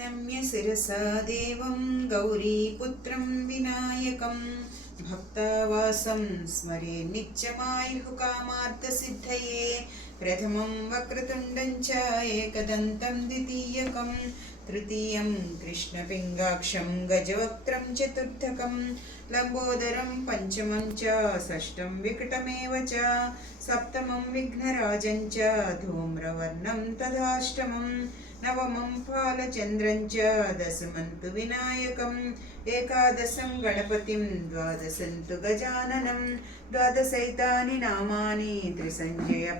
नम्य शिरसा देवं गौरीपुत्रं विनायकं। भक्तावासं स्मरे नित्यमायुः प्रथमं वक्रतुण्डं च एकदन्तं द्वितीयकं तृतीयं कृष्णपिङ्गाक्षं गजवक्त्रं चतुर्थकं लम्बोदरं पञ्चमं च षष्ठं विकटमेव च सप्तमं विघ्नराजं च धूम्रवर्णं तदाष्टमम् नवमं फालचन्द्रं च दशमं तु विनायकम् एकादशं गणपतिं द्वादशं तु गजाननं द्वादशैतानि नामानि त्रिसञ्जयः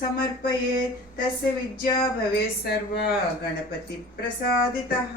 समर्पये तस्य विद्या भवेत् सर्वा गणपति प्रसादितः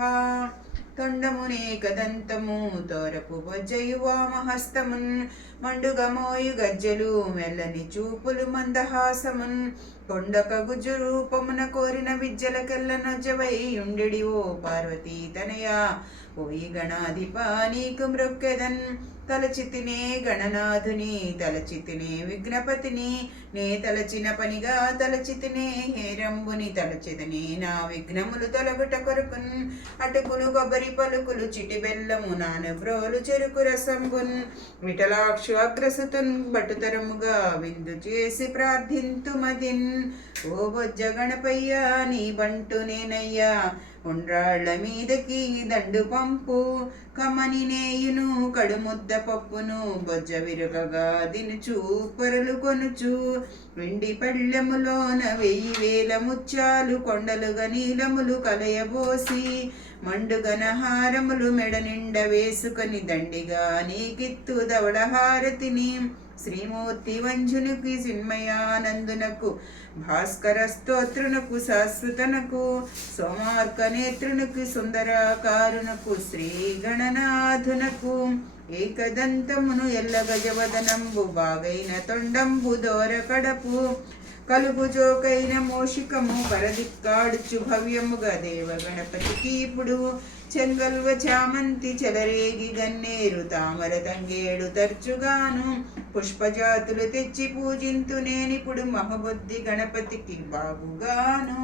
తొండమునేకదంతము తోరపు బొజ్జయువామహస్తమున్ మండుగమోయు గజ్జలు మెల్లని చూపులు మందహాసమున్. కొండక గుజు రూపమున కోరిన విద్యలకెల్ల నొజ్జవై ఉండెడి ఓ పార్వతీ తనయా. ఓయి గణాధిప నీకు మృక్కెదన్. తలచితినే గణనాథుని తలచితినే విఘ్నపతిని. నే తలచిన పనిగా తలచితినే హేరంబుని. తలచితనే నా విఘ్నములు తొలగుట కొరకున్. అటుకులు కొబ్బరి పలుకులు చిటి బెల్లము బ్రోలు చెరుకు రసంబున్ విఠలాక్షు అగ్రసుతున్ బటుతరముగా విందు చేసి ప్రార్థింతుమదిన్. ఓ బొజ్జ గణపయ్య నీ బంటు నేనయ్యా కొండ్రాళ్ళ మీదకి దండు పంపు. కమని నేయును కడుముద్ద పప్పును బొజ్జ విరుగగా దినుచు పొరలు కొనుచు. వెండి పళ్ళెములోన వెయ్యి వేల ముత్యాలు కొండలుగా నీలములు కలయబోసి. మండుగన హారములు మెడ నిండ వేసుకొని దండిగా నీకిత్తు దవడ హారతిని శ్రీమూర్తి వంజునికి చిన్మయానందునకు భాస్కర స్తోత్రునకు శాశ్వతనకు సోమార్క నేత్రునకు సుందరాకారునకు శ్రీ గణనాథునకు ఏకదంతమును ఎల్ల గజవదనంబు బాగైన తొండంబు దోర కలుగుజోకైన మోషికము పరదిక్కాడుచు భవ్యముగా దేవ గణపతికి ఇప్పుడు చెంగల్వ చామంతి చెలరేగి గన్నేరు తామర తంగేడు తరచుగాను పుష్పజాతులు తెచ్చి పూజింతు నేనిప్పుడు మహబుద్ధి గణపతికి బాగుగాను.